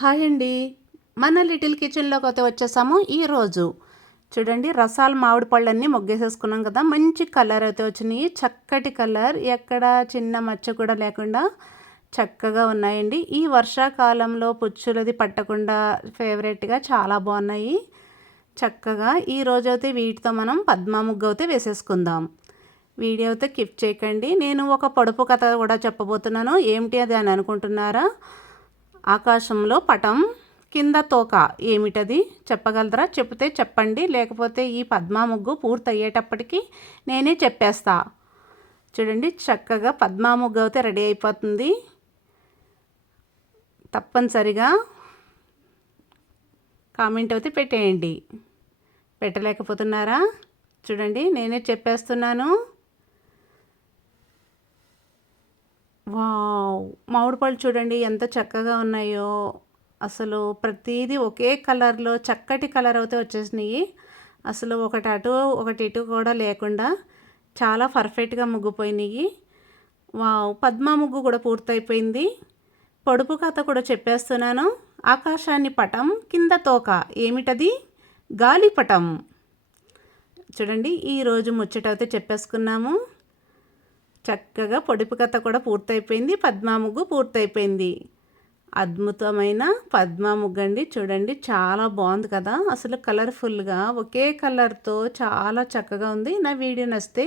Hi అండి. మన little కిచెన్‌లోకి అయితే వచ్చేసాము ఈరోజు. చూడండి రసాలు మామిడి పళ్ళన్నీ మొగ్గేసేసుకున్నాం కదా! మంచి కలర్ అయితే వచ్చినాయి. చక్కటి కలర్ ఎక్కడ చిన్న మచ్చ కూడా లేకుండా చక్కగా ఉన్నాయండి. ఈ వర్షాకాలంలో పుచ్చులది పట్టకుండా ఫేవరెట్‌గా చాలా బాగున్నాయి. చక్కగా ఈరోజైతే వీటితో మనం పద్మ ముగ్గు అయితే వేసేసుకుందాం. వీడియో అయితే స్కిప్ చేయకండి. నేను ఒక పొడుపు కథ కూడా చెప్పబోతున్నాను. ఏమిటి అది అని అనుకుంటున్నారా? ఆకాశంలో పటం, కింద తోక ఏమిటది చెప్పగలరా? చెప్తే చెప్పండి, లేకపోతే ఈ పద్మ ముగ్గు పూర్తయ్యేటప్పటికి నేనే చెప్పేస్తా. చూడండి చక్కగా పద్మ ముగ్గు అయితే రెడీ అయిపోతుంది. తప్పనిసరిగా కామెంట్ అయితే పెట్టేయండి. పెట్టలేకపోతున్నారా? చూడండి నేనే చెప్పేస్తున్నాను. వావ్! మామిడి పళ్ళు చూడండి ఎంత చక్కగా ఉన్నాయో. అసలు ప్రతీదీ ఒకే కలర్‌లో చక్కటి కలర్ అయితే వచ్చేసినాయి. అసలు ఒకటి అటు, ఒకటి ఇటు కూడా లేకుండా చాలా పర్ఫెక్ట్‌గా ముగ్గిపోయినాయి. వావ్! పద్మ ముగ్గు కూడా పూర్తయిపోయింది. పొడుపు కథ కూడా చెప్పేస్తున్నాను. ఆకాశాన్ని పటం, కింద తోక ఏమిటది? గాలిపటం. చూడండి ఈరోజు ముచ్చట అయితే చెప్పేసుకున్నాము. చక్కగా పొడుపు కథ కూడా పూర్తయిపోయింది. పద్మ ముగ్గు పూర్తయిపోయింది. అద్భుతమైన పద్మ ముగ్గు అండి. చూడండి చాలా బాగుంది కదా! అసలు కలర్ఫుల్గా ఒకే కలర్తో చాలా చక్కగా ఉంది. నా వీడియో నచ్చితే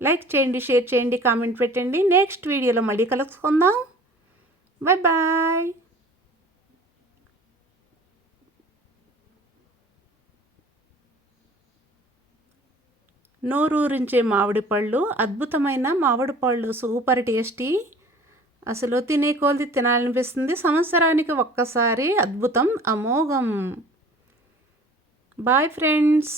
లైక్ చేయండి, షేర్ చేయండి, కామెంట్ పెట్టండి. నెక్స్ట్ వీడియోలో మళ్ళీ కలుసుకుందాం. Bye bye. నోరూరించే మామిడి పళ్ళు, అద్భుతమైన మామిడి పళ్ళు, సూపర్ టేస్టీ. అసలు తినే కొలది తినాలనిపిస్తుంది. సంవత్సరానికి ఒక్కసారి అద్భుతం, అమోఘం. Boy friends.